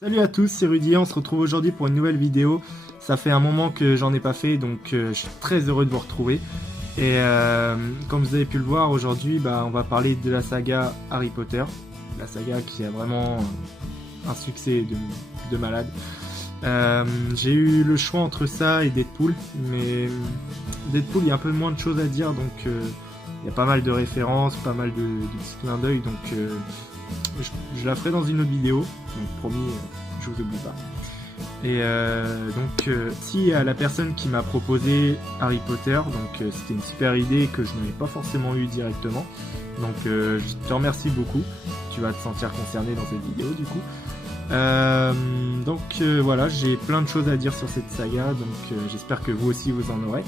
Salut à tous, c'est Rudy, on se retrouve aujourd'hui pour une nouvelle vidéo. Ça fait un moment que j'en ai pas fait, donc je suis très heureux de vous retrouver. Et comme vous avez pu le voir aujourd'hui, on va parler de la saga Harry Potter. La saga qui a vraiment un succès de malade. J'ai eu le choix entre ça et Deadpool, mais Deadpool, il y a un peu moins de choses à dire, donc il y a pas mal de références, pas mal de petits clins d'œil, donc je la ferai dans une autre vidéo, donc promis, je vous oublie pas. Et si à la personne qui m'a proposé Harry Potter, donc c'était une super idée que je n'avais pas forcément eu directement, donc je te remercie beaucoup, tu vas te sentir concerné dans cette vidéo du coup. Voilà, j'ai plein de choses à dire sur cette saga, donc j'espère que vous aussi vous en aurez.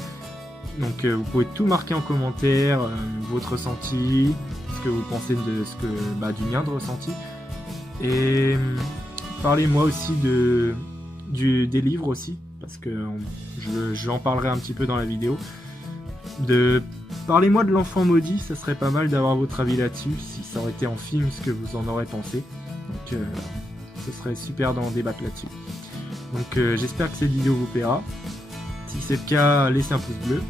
Donc vous pouvez tout marquer en commentaire, votre ressenti, ce que vous pensez de du mien de ressenti. Et parlez-moi aussi des livres aussi, parce que j'en parlerai un petit peu dans la vidéo. Parlez-moi de l'enfant maudit, ça serait pas mal d'avoir votre avis là-dessus, si ça aurait été en film, ce que vous en aurez pensé. Donc ce serait super d'en débattre là-dessus. Donc j'espère que cette vidéo vous plaira. Si c'est le cas, laissez un pouce bleu.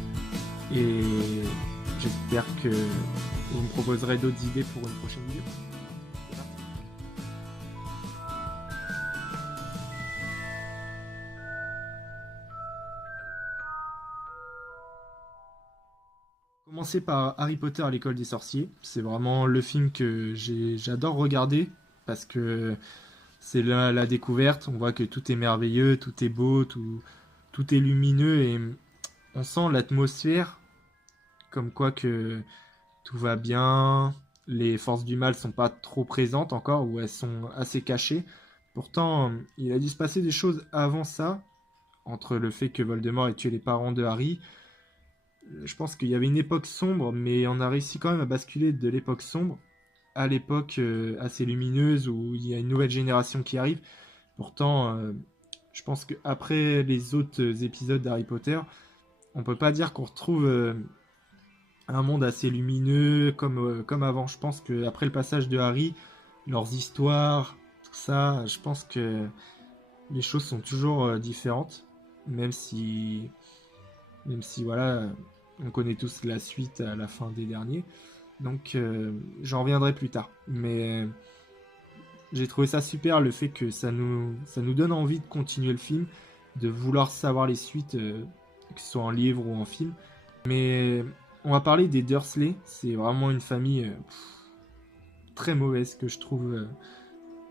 Et j'espère que vous me proposerez d'autres idées pour une prochaine vidéo. Commencer par Harry Potter à l'école des sorciers. C'est vraiment le film que j'adore regarder parce que c'est la découverte. On voit que tout est merveilleux, tout est beau, tout est lumineux et on sent l'atmosphère comme quoi que tout va bien, les forces du mal sont pas trop présentes encore, ou elles sont assez cachées. Pourtant, il a dû se passer des choses avant ça, entre le fait que Voldemort ait tué les parents de Harry. Je pense qu'il y avait une époque sombre, mais on a réussi quand même à basculer de l'époque sombre à l'époque assez lumineuse, où il y a une nouvelle génération qui arrive. Pourtant, je pense qu'après les autres épisodes d'Harry Potter, on peut pas dire qu'on retrouve un monde assez lumineux comme avant. Je pense qu'après le passage de Harry, leurs histoires, tout ça, je pense que les choses sont toujours différentes, même si, même si voilà, on connaît tous la suite à la fin des derniers. Donc j'en reviendrai plus tard. Mais j'ai trouvé ça super le fait que ça nous donne envie de continuer le film, de vouloir savoir les suites, que ce soit en livre ou en film. Mais on va parler des Dursley. C'est vraiment une famille très mauvaise que je trouve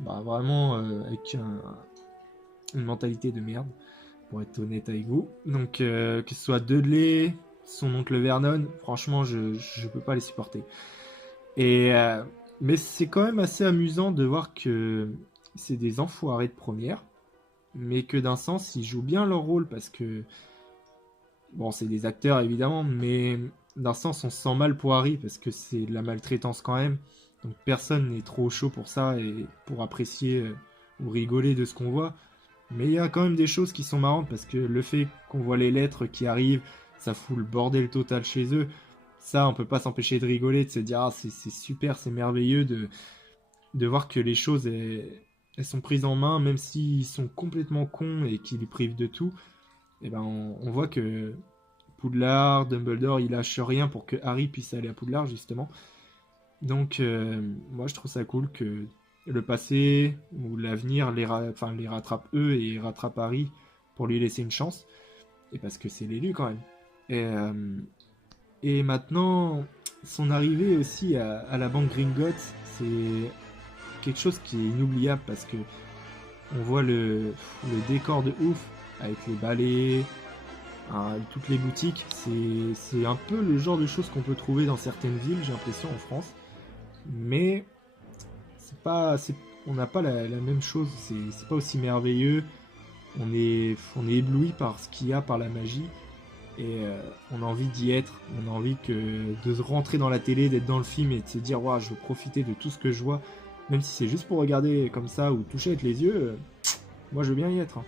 vraiment avec une mentalité de merde, pour être honnête avec vous. Donc que ce soit Dudley, son oncle Vernon, franchement je peux pas les supporter. Et mais c'est quand même assez amusant de voir que c'est des enfoirés de première, mais que d'un sens ils jouent bien leur rôle parce que bon, c'est des acteurs évidemment, mais d'un sens on se sent mal pour Harry parce que c'est de la maltraitance quand même. Donc personne n'est trop chaud pour ça et pour apprécier ou rigoler de ce qu'on voit. Mais il y a quand même des choses qui sont marrantes parce que le fait qu'on voit les lettres qui arrivent, ça fout le bordel total chez eux. Ça, on peut pas s'empêcher de rigoler, de se dire ah c'est super, c'est merveilleux de voir que les choses elles sont prises en main, même s'ils sont complètement cons et qu'ils lui privent de tout. Et on voit que Poudlard, Dumbledore, il lâche rien pour que Harry puisse aller à Poudlard justement. Donc moi je trouve ça cool que le passé ou l'avenir les rattrape eux et rattrape Harry pour lui laisser une chance. Et parce que c'est l'élu quand même. Et maintenant, son arrivée aussi à la banque Gringotts, c'est quelque chose qui est inoubliable parce que on voit le décor de ouf avec les balais, toutes les boutiques. C'est un peu le genre de choses qu'on peut trouver dans certaines villes, j'ai l'impression, en France. Mais on n'a pas la même chose, c'est pas aussi merveilleux. On est ébloui par ce qu'il y a, par la magie. Et on a envie d'y être, on a envie de rentrer dans la télé, d'être dans le film et de se dire ouais, je veux profiter de tout ce que je vois, même si c'est juste pour regarder comme ça ou toucher avec les yeux, moi je veux bien y être.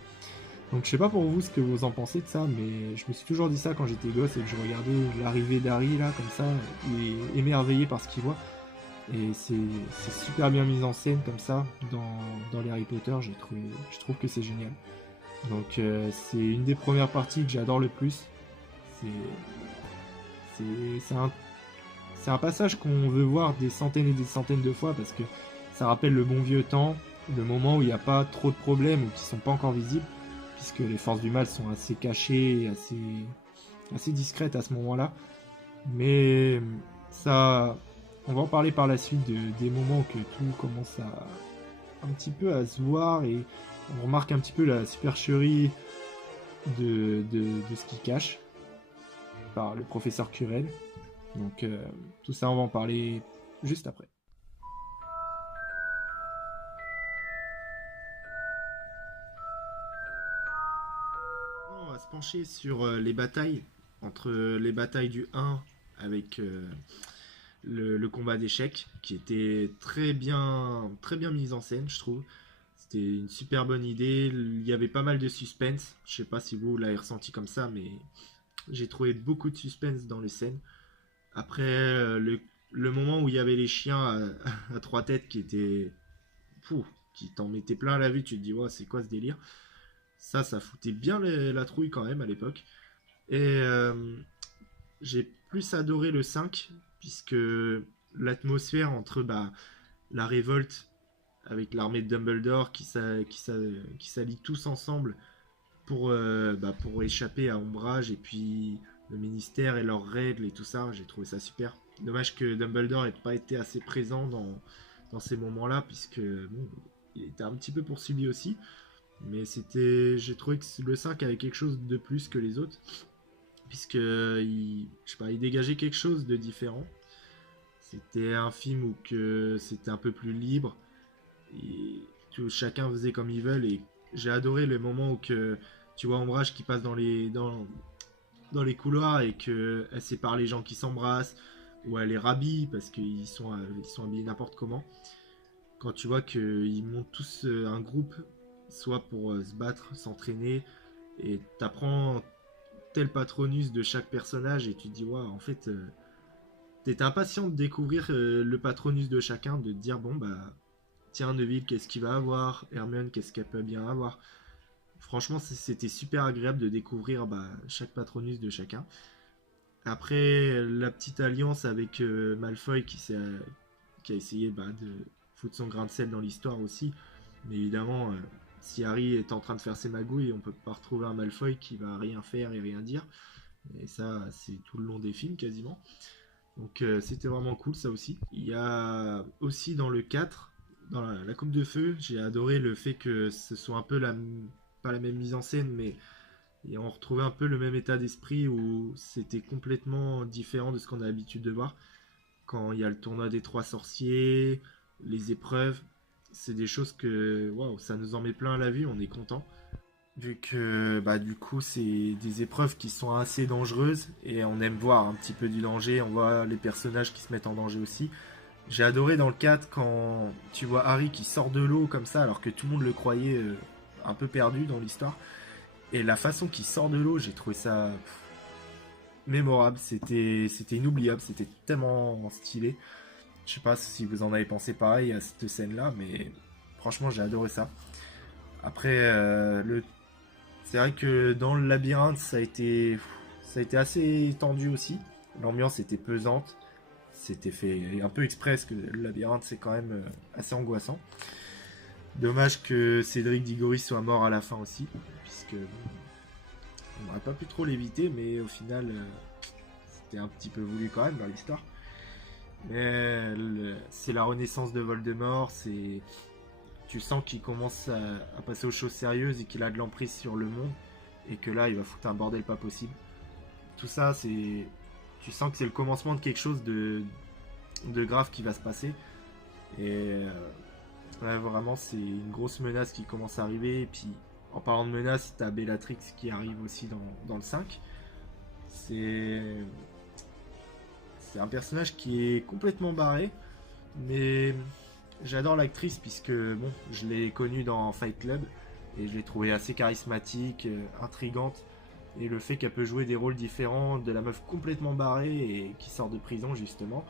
Donc je sais pas pour vous ce que vous en pensez de ça, mais je me suis toujours dit ça quand j'étais gosse et que je regardais l'arrivée d'Harry là comme ça, et émerveillé par ce qu'il voit. Et c'est super bien mis en scène comme ça dans les Harry Potter, je trouve que c'est génial. Donc c'est une des premières parties que j'adore le plus. C'est c'est un, c'est un passage qu'on veut voir des centaines et des centaines de fois parce que ça rappelle le bon vieux temps, le moment où il n'y a pas trop de problèmes ou qui sont pas encore visibles, puisque les forces du mal sont assez cachées, assez discrètes à ce moment-là. Mais ça, on va en parler par la suite des moments où que tout commence à un petit peu à se voir et on remarque un petit peu la supercherie de ce qu'il cache par le professeur Quirrell. Donc tout ça, on va en parler juste après. On va se pencher sur les batailles, entre les batailles du 1 avec le combat d'échecs, qui était très bien mise en scène, je trouve. C'était une super bonne idée. Il y avait pas mal de suspense. Je sais pas si vous l'avez ressenti comme ça, mais j'ai trouvé beaucoup de suspense dans les scènes. Après, le moment où il y avait les chiens à trois têtes qui étaient. Fou, qui t'en mettaient plein à la vue, tu te dis, ouais, c'est quoi ce délire? Ça foutait bien la trouille quand même à l'époque. Et j'ai plus adoré le 5, puisque l'atmosphère entre la révolte avec l'armée de Dumbledore qui s'allient tous ensemble pour échapper à Ombrage et puis le ministère et leurs règles et tout ça, j'ai trouvé ça super. Dommage que Dumbledore n'ait pas été assez présent dans ces moments-là, puisque bon, il était un petit peu poursuivi aussi. Mais j'ai trouvé que le 5 avait quelque chose de plus que les autres, puisque je sais pas, il dégageait quelque chose de différent. C'était un film où que c'était un peu plus libre et tout, chacun faisait comme il veut. Et j'ai adoré le moment où que tu vois Ombrage qui passe dans les couloirs et que elle sépare les gens qui s'embrassent ou elle les rhabille parce ils sont habillés n'importe comment. Quand tu vois qu'ils montent tous un groupe, soit pour se battre, s'entraîner, et t'apprends tel patronus de chaque personnage et tu te dis ouais en fait t'es impatient de découvrir le patronus de chacun, de te dire bon bah tiens Neville qu'est-ce qu'il va avoir, Hermione qu'est-ce qu'elle peut bien avoir. Franchement c'était super agréable de découvrir chaque patronus de chacun. Après la petite alliance avec Malfoy qui a essayé de foutre son grain de sel dans l'histoire aussi. Mais évidemment, si Harry est en train de faire ses magouilles, on peut pas retrouver un Malfoy qui va rien faire et rien dire. Et ça, c'est tout le long des films quasiment. Donc c'était vraiment cool ça aussi. Il y a aussi dans le 4, dans la Coupe de Feu, j'ai adoré le fait que ce soit un peu pas la même mise en scène, mais et on retrouvait un peu le même état d'esprit où c'était complètement différent de ce qu'on a l'habitude de voir. Quand il y a le tournoi des trois sorciers, les épreuves, c'est des choses que waouh, ça nous en met plein à la vue, on est content. Vu que du coup c'est des épreuves qui sont assez dangereuses et on aime voir un petit peu du danger, on voit les personnages qui se mettent en danger aussi. J'ai adoré dans le 4 quand tu vois Harry qui sort de l'eau comme ça alors que tout le monde le croyait un peu perdu dans l'histoire. Et la façon qu'il sort de l'eau, j'ai trouvé ça mémorable, c'était inoubliable, c'était tellement stylé. Je sais pas si vous en avez pensé pareil à cette scène-là, mais franchement, j'ai adoré ça. Après, c'est vrai que dans le labyrinthe, ça a été assez tendu aussi. L'ambiance était pesante. C'était fait un peu exprès, parce que le labyrinthe, c'est quand même assez angoissant. Dommage que Cédric Diggory soit mort à la fin aussi, puisque on n'aurait pas pu trop l'éviter, mais au final, c'était un petit peu voulu quand même dans l'histoire. Mais c'est la renaissance de Voldemort, tu sens qu'il commence à passer aux choses sérieuses et qu'il a de l'emprise sur le monde et que là il va foutre un bordel pas possible. Tout ça, tu sens que c'est le commencement de quelque chose de grave qui va se passer et ouais, vraiment c'est une grosse menace qui commence à arriver. Et puis en parlant de menace, t'as Bellatrix qui arrive aussi dans le 5. C'est c'est un personnage qui est complètement barré, mais j'adore l'actrice puisque bon, je l'ai connue dans Fight Club et je l'ai trouvée assez charismatique, intrigante. Et le fait qu'elle peut jouer des rôles différents de la meuf complètement barrée et qui sort de prison justement,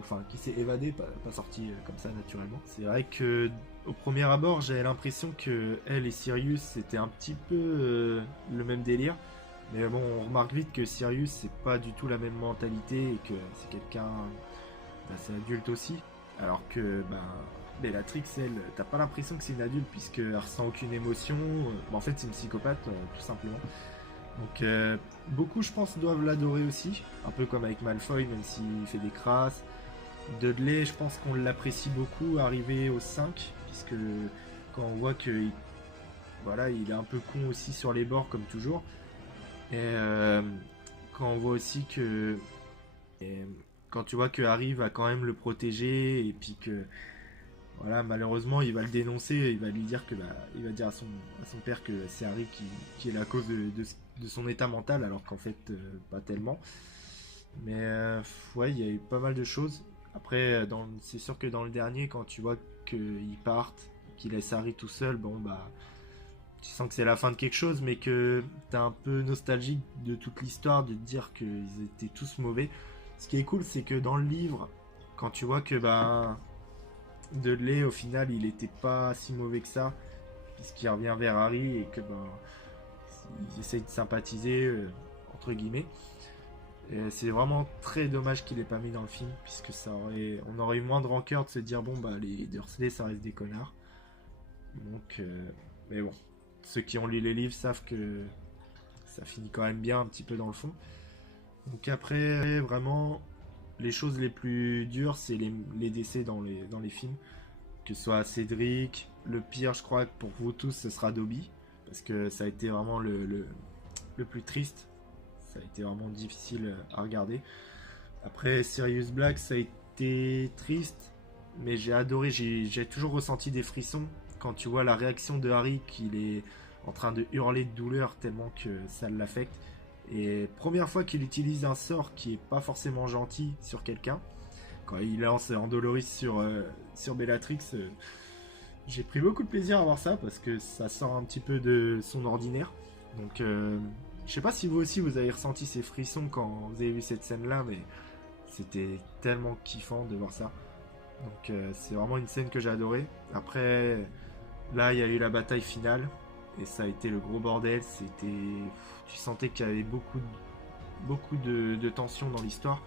enfin qui s'est évadée, pas sortie comme ça naturellement. C'est vrai que au premier abord, j'avais l'impression que elle et Sirius c'était un petit peu le même délire. Mais bon, on remarque vite que Sirius c'est pas du tout la même mentalité et que c'est quelqu'un d'assez adulte aussi. Alors que Bellatrix, elle, t'as pas l'impression que c'est une adulte puisqu'elle ressent aucune émotion. En fait, c'est une psychopathe tout simplement. Donc beaucoup, je pense, doivent l'adorer aussi, un peu comme avec Malfoy, même s'il fait des crasses. Dudley, je pense qu'on l'apprécie beaucoup, arrivé au 5, puisque quand on voit que voilà, il est un peu con aussi sur les bords, comme toujours. Et quand on voit aussi que... et quand tu vois que Harry va quand même le protéger, et puis que voilà, malheureusement, il va le dénoncer, il va lui dire que il va dire à son père que c'est Harry qui est la cause de son état mental, alors qu'en fait, pas tellement. Mais ouais, il y a eu pas mal de choses. Après, c'est sûr que dans le dernier, quand tu vois qu'ils partent, qu'ils laissent Harry tout seul, bon bah, tu sens que c'est la fin de quelque chose, mais que t'es un peu nostalgique de toute l'histoire, de te dire qu'ils étaient tous mauvais. Ce qui est cool, c'est que dans le livre, quand tu vois que Dudley, au final, il était pas si mauvais que ça, puisqu'il revient vers Harry et que il essaye de sympathiser entre guillemets. Et c'est vraiment très dommage qu'il ait pas mis dans le film, puisque on aurait eu moins de rancœur de se dire bon bah les Dursley ça reste des connards. Donc, mais bon, ceux qui ont lu les livres savent que ça finit quand même bien un petit peu dans le fond. Donc après, vraiment, les choses les plus dures, c'est les décès dans les films. Que ce soit Cédric, le pire, je crois que pour vous tous, ce sera Dobby. Parce que ça a été vraiment le plus triste. Ça a été vraiment difficile à regarder. Après, Sirius Black, ça a été triste. Mais j'ai adoré, j'ai toujours ressenti des frissons quand tu vois la réaction de Harry, qu'il est en train de hurler de douleur tellement que ça l'affecte. Et première fois qu'il utilise un sort qui est pas forcément gentil sur quelqu'un, quand il lance Andoloris sur Bellatrix, j'ai pris beaucoup de plaisir à voir ça parce que ça sort un petit peu de son ordinaire. Donc je sais pas si vous aussi vous avez ressenti ces frissons quand vous avez vu cette scène là, mais c'était tellement kiffant de voir ça. Donc c'est vraiment une scène que j'ai adorée. Après, là il y a eu la bataille finale et ça a été le gros bordel. Tu sentais qu'il y avait beaucoup de tension dans l'histoire.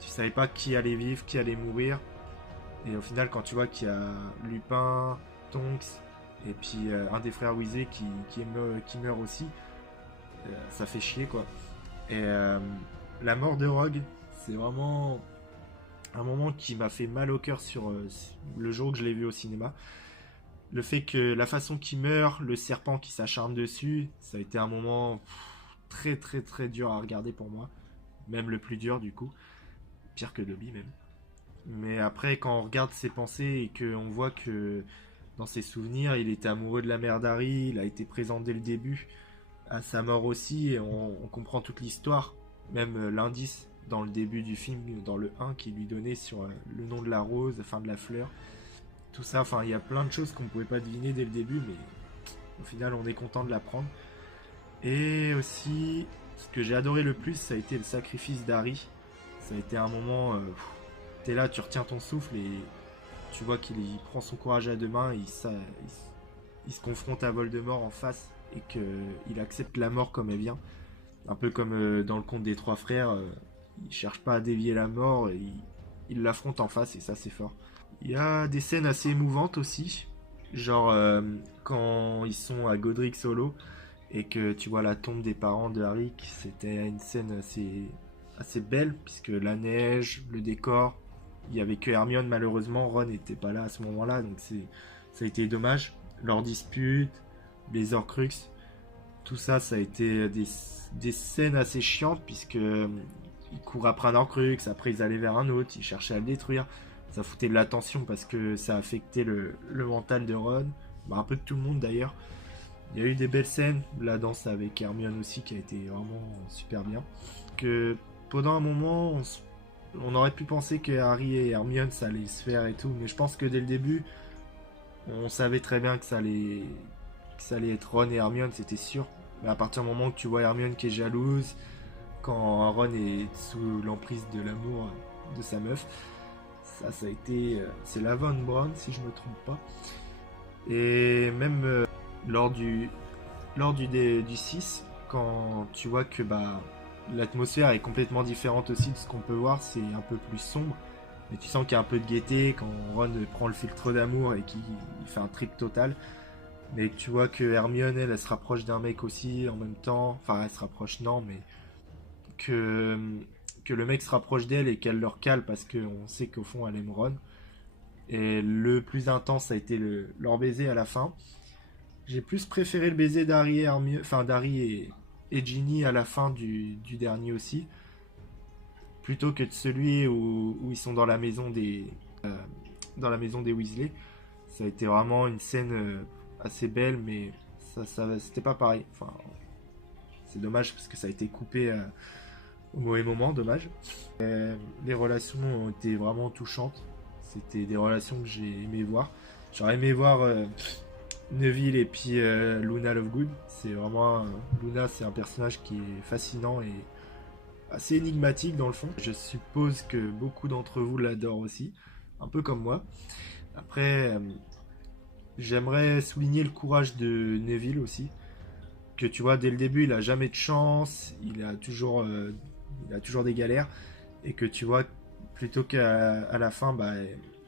Tu savais pas qui allait vivre, qui allait mourir. Et au final, quand tu vois qu'il y a Lupin, Tonks et puis un des frères Weasley qui meurt aussi, ça fait chier quoi. Et la mort de Rogue, c'est vraiment un moment qui m'a fait mal au cœur sur le jour que je l'ai vu au cinéma. Le fait que la façon qu'il meurt, le serpent qui s'acharne dessus, ça a été un moment très très très dur à regarder pour moi. Même le plus dur du coup. Pire que Dobby même. Mais après, quand on regarde ses pensées et qu'on voit que dans ses souvenirs, il était amoureux de la mère d'Harry, il a été présent dès le début, à sa mort aussi, et on comprend toute l'histoire, même l'indice dans le début du film, dans le 1, qui lui donnait sur le nom de la rose, enfin de la fleur. Tout ça, enfin, il y a plein de choses qu'on ne pouvait pas deviner dès le début, mais au final, on est content de l'apprendre. Et aussi, ce que j'ai adoré le plus, ça a été le sacrifice d'Harry. Ça a été un moment, t'es là, tu retiens ton souffle et tu vois qu'il prend son courage à deux mains, il se confronte à Voldemort en face et qu'il accepte la mort comme elle vient. Un peu comme dans le conte des trois frères, il cherche pas à dévier la mort, et il l'affronte en face et ça c'est fort. Il y a des scènes assez émouvantes aussi, genre quand ils sont à Godric Hollow et que tu vois la tombe des parents de Harry, c'était une scène assez belle puisque la neige, le décor, il y avait que Hermione malheureusement, Ron n'était pas là à ce moment-là donc ça a été dommage. Leur dispute, les Horcruxes, tout ça, ça a été des scènes assez chiantes puisque ils courent après un Horcrux, après ils allaient vers un autre, ils cherchaient à le détruire. Ça foutait de la tension parce que ça affectait le mental de Ron, un peu de tout le monde d'ailleurs. Il y a eu des belles scènes, la danse avec Hermione aussi qui a été vraiment super bien. Que pendant un moment, on aurait pu penser que Harry et Hermione ça allait se faire et tout, mais je pense que dès le début, on savait très bien que ça allait être Ron et Hermione, c'était sûr. Mais à partir du moment que tu vois Hermione qui est jalouse, quand Ron est sous l'emprise de l'amour de sa meuf, Ça a été, c'est la Von Braun si je me trompe pas. Et même lors du du 6, quand tu vois que bah l'atmosphère est complètement différente aussi de ce qu'on peut voir, c'est un peu plus sombre. Mais tu sens qu'il y a un peu de gaieté quand Ron prend le filtre d'amour et qu'il fait un trip total. Mais tu vois que Hermione, elle se rapproche d'un mec aussi en même temps. Enfin, elle se rapproche, non, mais que, que le mec se rapproche d'elle et qu'elle le recale parce qu'on sait qu'au fond, elle aime Ron. Et le plus intense a été leur baiser à la fin. J'ai plus préféré le baiser d'Harry et Hermione, enfin d'Harry et Ginny à la fin du dernier aussi, plutôt que de celui où ils sont dans la maison dans la maison des Weasley. Ça a été vraiment une scène assez belle, mais c'était pas pareil. Enfin, c'est dommage parce que ça a été coupé au mauvais moment, dommage. Les relations ont été vraiment touchantes. C'était des relations que j'ai aimé voir. J'aurais aimé voir Neville et puis Luna Lovegood. C'est vraiment Luna, c'est un personnage qui est fascinant et assez énigmatique dans le fond. Je suppose que beaucoup d'entre vous l'adorent aussi, un peu comme moi. Après, j'aimerais souligner le courage de Neville aussi, que tu vois dès le début il a jamais de chance, il a toujours des galères, et que tu vois plutôt qu'à la fin, bah,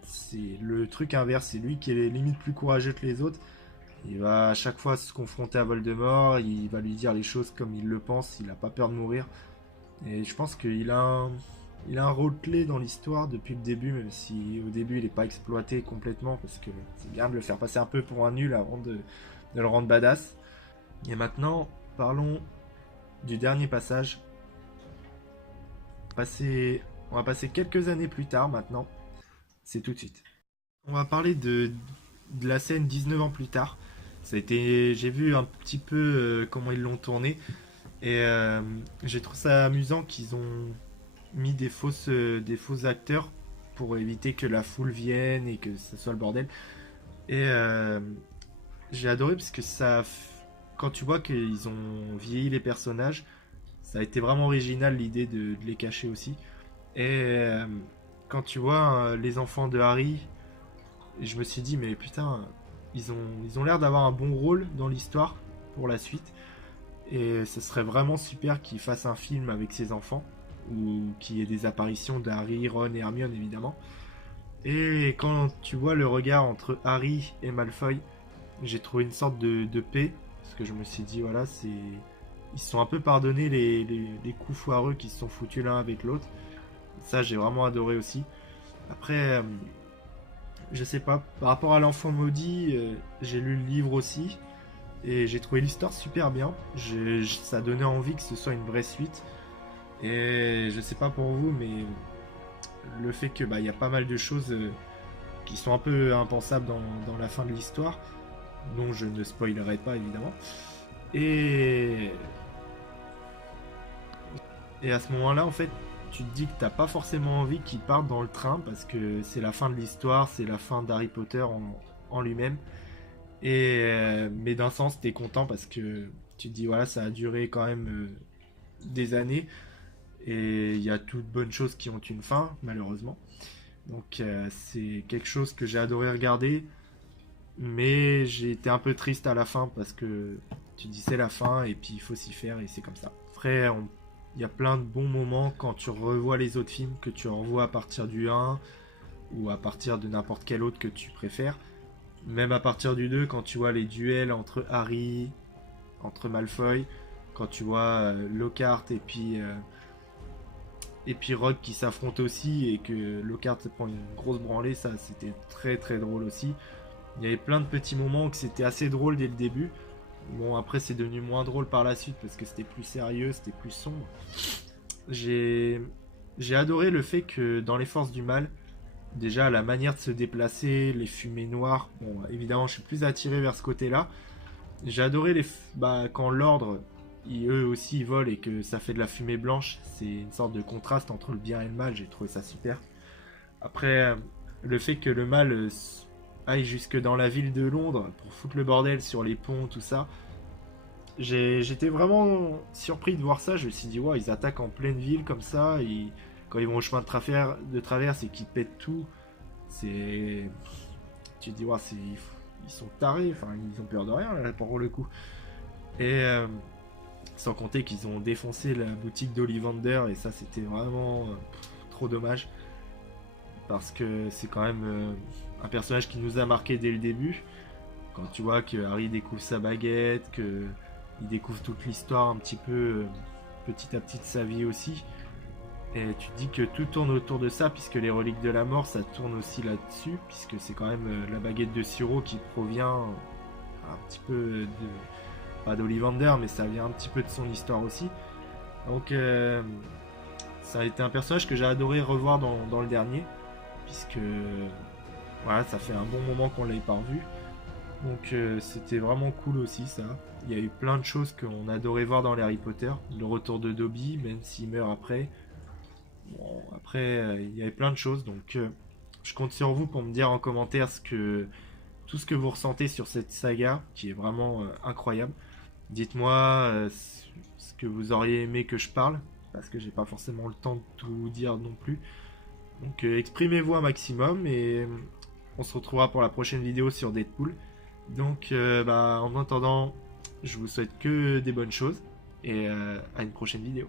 c'est le truc inverse, c'est lui qui est limite plus courageux que les autres. Il va à chaque fois se confronter à Voldemort, il va lui dire les choses comme il le pense, il n'a pas peur de mourir. Et je pense il a un rôle clé dans l'histoire depuis le début, même si au début il n'est pas exploité complètement, parce que c'est bien de le faire passer un peu pour un nul avant de le rendre badass. Et maintenant, parlons du dernier passage. On va passer quelques années plus tard maintenant. C'est tout de suite. On va parler de la scène 19 ans plus tard. J'ai vu un petit peu comment ils l'ont tourné. Et j'ai trouvé ça amusant qu'ils ont mis des faux acteurs pour éviter que la foule vienne et que ça soit le bordel. Et j'ai adoré parce que quand tu vois qu'ils ont vieilli les personnages, ça a été vraiment original l'idée de les cacher aussi. Et quand tu vois les enfants de Harry, je me suis dit, mais putain, ils ont l'air d'avoir un bon rôle dans l'histoire pour la suite. Et ce serait vraiment super qu'ils fassent un film avec ses enfants, ou qu'il y ait des apparitions d'Harry, Ron et Hermione évidemment. Et quand tu vois le regard entre Harry et Malfoy, j'ai trouvé une sorte de paix, parce que je me suis dit, voilà, ils se sont un peu pardonnés les coups foireux qu'ils se sont foutus l'un avec l'autre. Ça, j'ai vraiment adoré aussi. Après, je sais pas, par rapport à l'enfant maudit, j'ai lu le livre aussi, et j'ai trouvé l'histoire super bien. Ça donnait envie que ce soit une vraie suite. Et je sais pas pour vous, mais le fait que bah, y a pas mal de choses qui sont un peu impensables dans la fin de l'histoire, dont je ne spoilerai pas évidemment. Et, et à ce moment-là, en fait, tu te dis que t'as pas forcément envie qu'ils partent dans le train parce que c'est la fin de l'histoire, c'est la fin d'Harry Potter en lui-même. Et mais d'un sens, t'es content parce que tu te dis voilà, ça a duré quand même des années et il y a toutes bonnes choses qui ont une fin, malheureusement. Donc c'est quelque chose que j'ai adoré regarder, mais j'ai été un peu triste à la fin parce que tu dis c'est la fin et puis il faut s'y faire et c'est comme ça. Après, il y a plein de bons moments quand tu revois les autres films, que tu revois à partir du 1 ou à partir de n'importe quel autre que tu préfères. Même à partir du 2, quand tu vois les duels entre Harry, entre Malfoy, quand tu vois Lockhart et puis Rogue qui s'affrontent aussi et que Lockhart se prend une grosse branlée, ça c'était très très drôle aussi. Il y avait plein de petits moments où c'était assez drôle dès le début. Bon, après c'est devenu moins drôle par la suite parce que c'était plus sérieux, c'était plus sombre. J'ai j'ai adoré le fait que dans les forces du mal, déjà la manière de se déplacer, les fumées noires, bon évidemment je suis plus attiré vers ce côté-là. J'ai adoré quand l'ordre, eux aussi ils volent et que ça fait de la fumée blanche, c'est une sorte de contraste entre le bien et le mal, j'ai trouvé ça super. Après, le fait que le mal aille jusque dans la ville de Londres pour foutre le bordel sur les ponts, tout ça, j'étais vraiment surpris de voir ça. Je me suis dit, ouais, ils attaquent en pleine ville comme ça, quand ils vont au chemin de traverse et qu'ils pètent tout. C'est, tu te dis, ouais, ils sont tarés, enfin, ils ont peur de rien là pour le coup. Et sans compter qu'ils ont défoncé la boutique d'Ollivander et ça c'était vraiment trop dommage parce que c'est quand même un personnage qui nous a marqué dès le début. Quand tu vois que Harry découvre sa baguette, que il découvre toute l'histoire un petit peu petit à petit de sa vie aussi. Et tu te dis que tout tourne autour de ça, puisque les reliques de la mort, ça tourne aussi là-dessus, puisque c'est quand même la baguette de Siro qui provient un petit peu pas d'Ollivander, mais ça vient un petit peu de son histoire aussi. Donc ça a été un personnage que j'ai adoré revoir dans le dernier, puisque voilà, ça fait un bon moment qu'on l'avait pas revu. Donc c'était vraiment cool aussi ça. Il y a eu plein de choses qu'on adorait voir dans les Harry Potter. Le retour de Dobby, même s'il meurt après. Bon, après, il y avait plein de choses. Donc je compte sur vous pour me dire en commentaire tout ce que vous ressentez sur cette saga, qui est vraiment incroyable. Dites-moi ce que vous auriez aimé que je parle, parce que j'ai pas forcément le temps de tout dire non plus. Donc exprimez-vous un maximum et on se retrouvera pour la prochaine vidéo sur Deadpool. Donc en attendant, je vous souhaite que des bonnes choses et à une prochaine vidéo.